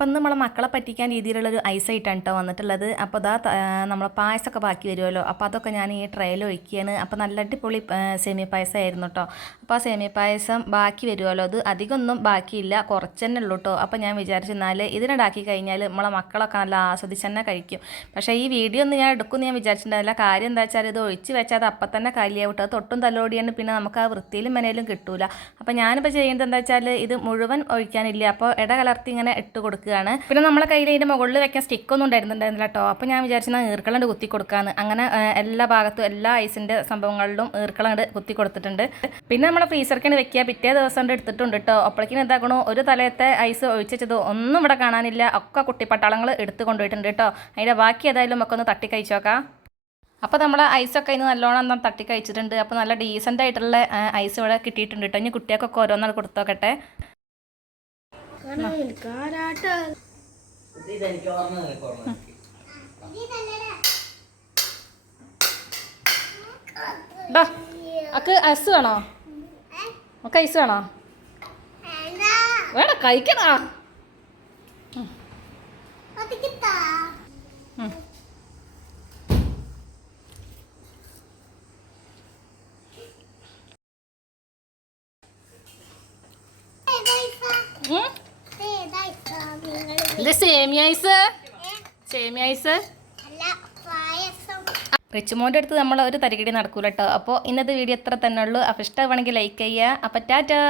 അപ്പം ഇന്ന് നമ്മളെ മക്കളെ പറ്റിക്കാൻ രീതിയിലുള്ളൊരു ഐസായിട്ടാണ് കേട്ടോ വന്നിട്ടുള്ളത്. അപ്പോൾ അതാ നമ്മളെ പായസമൊക്കെ ബാക്കി വരുമല്ലോ, അപ്പോൾ അതൊക്കെ ഞാൻ ഈ ട്രേയിൽ ഒഴിക്കുകയാണ്. അപ്പോൾ നല്ല അടിപൊളി സേമിയ പായസമായിരുന്നു കേട്ടോ. അപ്പോൾ ആ സേമിയ പായസം ബാക്കി വരുമല്ലോ, അത് അധികമൊന്നും ബാക്കിയില്ല, കുറച്ച് തന്നെ ഉള്ളൂ കേട്ടോ. അപ്പോൾ ഞാൻ വിചാരിച്ചെന്നാൽ ഇതിനിടാക്കി കഴിഞ്ഞാൽ നമ്മളെ മക്കളൊക്കെ നല്ല ആസ്വദിച്ച് തന്നെ കഴിക്കും. പക്ഷേ ഈ വീഡിയോ ഒന്നും ഞാൻ എടുക്കുമെന്ന് ഞാൻ വിചാരിച്ചിട്ടുണ്ടായില്ല. കാര്യം എന്താ വെച്ചാൽ ഇത് ഒഴിച്ച് വെച്ചാൽ അത് അപ്പം തന്നെ കാലിയാവും കേട്ടോ. തൊട്ടും തലോടിയാണ് പിന്നെ നമുക്ക് ആ വൃത്തിയിലും മെനയിലും കിട്ടൂല. അപ്പോൾ ഞാനിപ്പോൾ ചെയ്യുന്നത് എന്താ വെച്ചാൽ ഇത് മുഴുവൻ ഒഴിക്കാനില്ല, അപ്പോൾ ഇട കലർത്തി ഇങ്ങനെ ഇട്ട് കൊടുക്കുകയാണ്. പിന്നെ നമ്മളെ കയ്യിൽ ഇതിൻ്റെ മുകളിൽ വെക്കാൻ സ്റ്റിക്കൊന്നും ഉണ്ടായിരുന്നുണ്ടായിരുന്നില്ല കേട്ടോ. അപ്പോൾ ഞാൻ വിചാരിച്ചാൽ ഈർക്കളണ്ട് കുത്തി കൊടുക്കാമെന്ന്. അങ്ങനെ എല്ലാ ഭാഗത്തും എല്ലാ ഐസിൻ്റെ സംഭവങ്ങളിലും ഈർക്കളണ്ട് കുത്തി കൊടുത്തിട്ടുണ്ട്. പിന്നെ നമ്മുടെ ഫ്രീസർക്കാണ് വെക്കുക, പിറ്റേ ദിവസം കൊണ്ട് എടുത്തിട്ടുണ്ട് കേട്ടോ. അപ്പോഴേക്കും എന്താക്കണോ, ഒരു തലയത്തെ ഐസ് ഒഴിച്ചത് ഒന്നും ഇവിടെ കാണാനില്ല, ഒക്കെ കുട്ടിപ്പട്ടാളങ്ങൾ എടുത്ത് കൊണ്ടുപോയിട്ടുണ്ട് കേട്ടോ. അതിൻ്റെ ബാക്കി ഏതായാലും നമുക്ക് ഒന്ന് തട്ടി കഴിച്ചു നോക്കാം. അപ്പോൾ നമ്മൾ ഐസൊക്കെ ഇന്ന് നല്ലോണം തട്ടി കഴിച്ചിട്ടുണ്ട്. അപ്പോൾ നല്ല ഡീസൻ്റ് ആയിട്ടുള്ള ഐസ് ഇവിടെ കിട്ടിയിട്ടുണ്ട് കേട്ടോ. ഇനി കുട്ടികൾക്കൊക്കെ ഓരോന്നാൾ കൊടുത്തു നോക്കട്ടെ. അക്ക് ഐസ് വേണോ? ഒക്കെ ഐസ് വേണോ? വേണം, കഴിക്കണോ? ഇത് സേമിയ ഐസ്, സേമിയ ഐസ്. റിച്ചുമോൻ്റെ അടുത്ത് നമ്മൾ ഒരു തരികടി നടക്കൂല കേട്ടോ. അപ്പോൾ ഇന്നത്തെ വീഡിയോ എത്ര തന്നെ ഉള്ളൂ. അപ്പോൾ ഇഷ്ടമാണെങ്കിൽ ലൈക്ക് ചെയ്യുക. അപ്പോൾ ടാറ്റാ.